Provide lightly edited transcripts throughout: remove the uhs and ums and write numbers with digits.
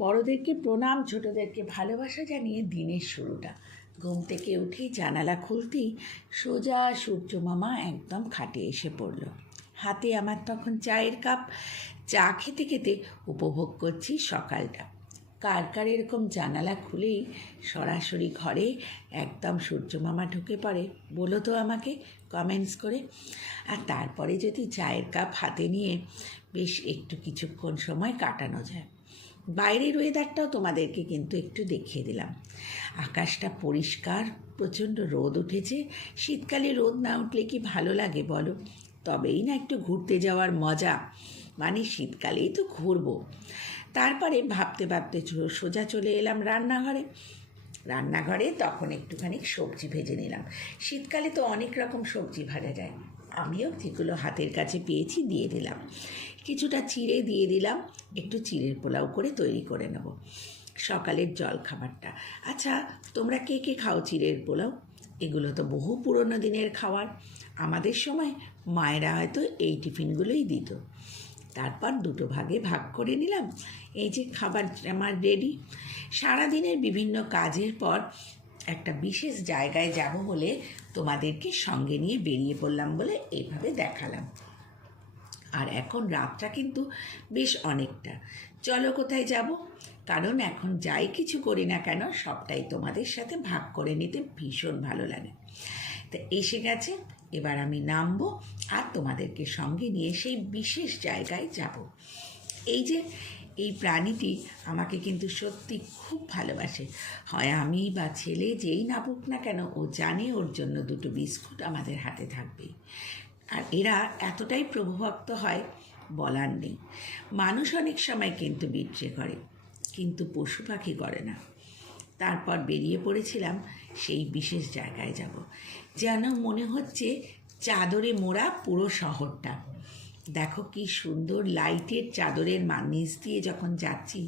বড়দেরকে প্রণাম, ছোটদেরকে ভালোবাসা জানিয়ে দিনের শুরুটা। ঘুম থেকে উঠেই জানালা খুলতেই সোজা সূর্য মামা একদম খাটে এসে পড়ল। হাতে আমার তখন চায়ের কাপ। চা খেতে খেতে উপভোগ করছি সকালটা। কার কার এরকম জানালা খুলেই সরাসরি ঘরে একদম সূর্য মামা ঢুকে পড়ে, বলো তো আমাকে কমেন্টস করে। আর তারপরে যদি চায়ের কাপ হাতে নিয়ে বেশ একটু কিছুক্ষণ সময় কাটানো যায়। বাইরের ওয়েদারটাও তোমাদেরকে কিন্তু একটু দেখিয়ে দিলাম। আকাশটা পরিষ্কার, প্রচণ্ড রোদ উঠেছে। শীতকালে রোদ না উঠলে কি ভালো লাগে বলো? তবেই না একটু ঘুরতে যাওয়ার মজা। মানে শীতকালেই তো ঘুরবো। তারপরে ভাবতে ভাবতে সোজা চলে এলাম রান্নাঘরে তখন একটুখানি সবজি ভেজে নিলাম। শীতকালে তো অনেক রকম সবজি ভাজা যায়। আমিও যেগুলো হাতের কাছে পেয়েছি দিয়ে দিলাম। কিছুটা চিড়ে দিয়ে দিলাম, একটু চিড়ের পোলাও করে তৈরি করে নেব সকালের জল খাবারটা। আচ্ছা, তোমরা কে কে খাও চিড়ের পোলাও? এগুলো তো বহু পুরনো দিনের খাবার। আমাদের সময় মায়েরা হয়তো এই টিফিনগুলোই দিত। তারপর দুটো ভাগে ভাগ করে নিলাম। এই যে খাবার আমার রেডি। সারাদিনের বিভিন্ন কাজের পর একটা বিশেষ জায়গায় যাব বলে তোমাদেরকে সঙ্গে নিয়ে বেরিয়ে পড়লাম বলে এইভাবে দেখালাম। আর এখন রাতটা কিন্তু বেশ অনেকটা। চলো কোথায় যাব? কারণ এখন যাই কিছু করি না কেন সবটাই তোমাদের সাথে ভাগ করে নিতে ভীষণ ভালো লাগে। তা এসে গেছে, এবার আমি নামবো আর তোমাদেরকে সঙ্গে নিয়ে সেই বিশেষ জায়গায় যাব। এই যে এই প্রাণীটি আমাকে কিন্তু সত্যি খুব ভালোবাসে। হয় আমি বা ছেলে যেই নামুক না কেন, ও জানে ওর জন্য দুটো বিস্কুট আমাদের হাতে থাকবেই। আর এরা এতটাই প্রভুভক্ত হয় বলার নেই। মানুষ অনেক সময় কিন্তু বিট্রে করে, কিন্তু পশু পাখি করে না। তারপর বেরিয়ে পড়েছিলাম সেই বিশেষ জায়গায় যাব। যেন মনে হচ্ছে চাদরে মোড়া পুরো শহরটা। দেখো কি সুন্দর লাইটের চাদরের নিচ দিয়ে যখন যাচ্ছি,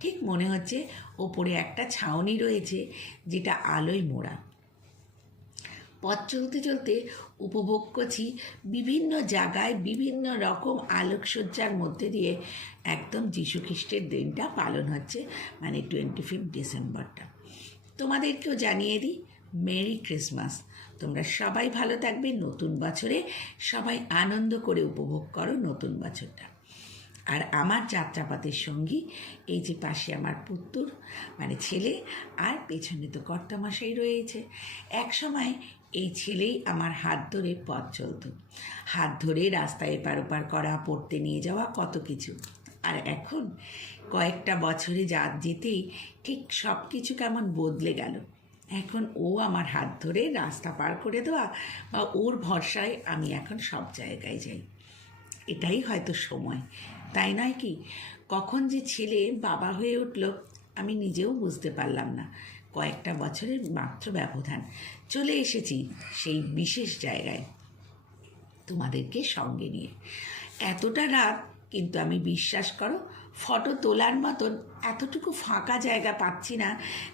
ঠিক মনে হচ্ছে ওপরে একটা ছাউনি রয়েছে যেটা আলোয় মোড়া। পথ চলতে চলতে উপভোগ করছি বিভিন্ন জায়গায় বিভিন্ন রকম আলোকসজ্জার মধ্যে দিয়ে একদম যীশুখ্রিস্টের দিনটা পালন হচ্ছে, মানে 25 ডিসেম্বরটা। তোমাদেরকেও জানিয়ে দিই, মেরি ক্রিসমাস। তোমরা সবাই ভালো থাকবে। নতুন বছরে সবাই আনন্দ করে উপভোগ করো নতুন বছরটা। আর আমার যাত্রাপথের সঙ্গী এই যে পাশে আমার পুত্তুর মানে ছেলে, আর পেছনে তো কর্তামশাই রয়েছে। এক সময় এই ছেলেই আমার হাত ধরে পথ চলতো, হাত ধরে রাস্তায় এপার ওপার করা, পড়তে নিয়ে যাওয়া, কত কিছু। আর এখন কয়েকটা বছরে যেতেই ঠিক সব কিছু কেমন বদলে গেল। এখন ও আমার হাত ধরে রাস্তা পার করে দেওয়া বা ওর ভরসায় আমি এখন সব জায়গায় যাই। এটাই হয়তো সময়, তাই নয় কি? কখন যে ছেলে বাবা হয়ে উঠল আমি নিজেও বুঝতে পারলাম না। কয়েকটা বছরের মাত্র ব্যবধান। চলে এসেছি সেই বিশেষ জায়গায় তোমাদেরকে সঙ্গে নিয়ে। এতটা রাত, কিন্তু আমি বিশ্বাস করো ফটো তোলার মতন এতটুকু ফাঁকা জায়গা পাচ্ছি না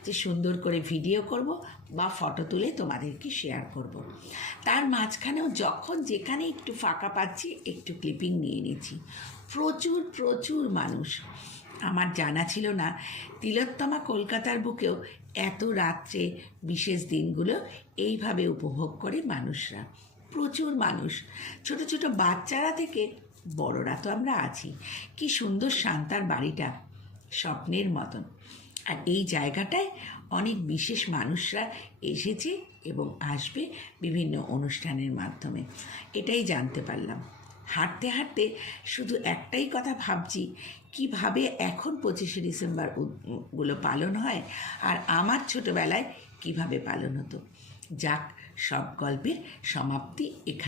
যে সুন্দর করে ভিডিও করব বা ফটো তুলে তোমাদেরকে শেয়ার করব। তার মাঝখানেও যখন যেখানে একটু ফাঁকা পাচ্ছি একটু ক্লিপিং নিয়ে নিচ্ছি। প্রচুর প্রচুর মানুষ। আমার জানা ছিল না তিলোত্তমা কলকাতার বুকেও এত রাত্রে বিশেষ দিনগুলো এইভাবে উপভোগ করে মানুষরা। প্রচুর মানুষ, ছোট ছোট বাচ্চারা থেকে বড়রা তো আমরা আছি। কি সুন্দর শান্তার বাড়িটা, স্বপ্নের মতন। আর এই জায়গাটায় অনেক বিশেষ মানুষরা এসেছে এবং আসবে বিভিন্ন অনুষ্ঠানের মাধ্যমে, এটাই জানতে পারলাম। হাঁটতে হাঁটতে শুধু একটাই কথা ভাবছি, কিভাবে এখন 25শে ডিসেম্বর গুলো পালন হয় আর আমার ছোটোবেলায় কিভাবে পালন হতো। যাক, সব গল্পের সমাপ্তি এখানে।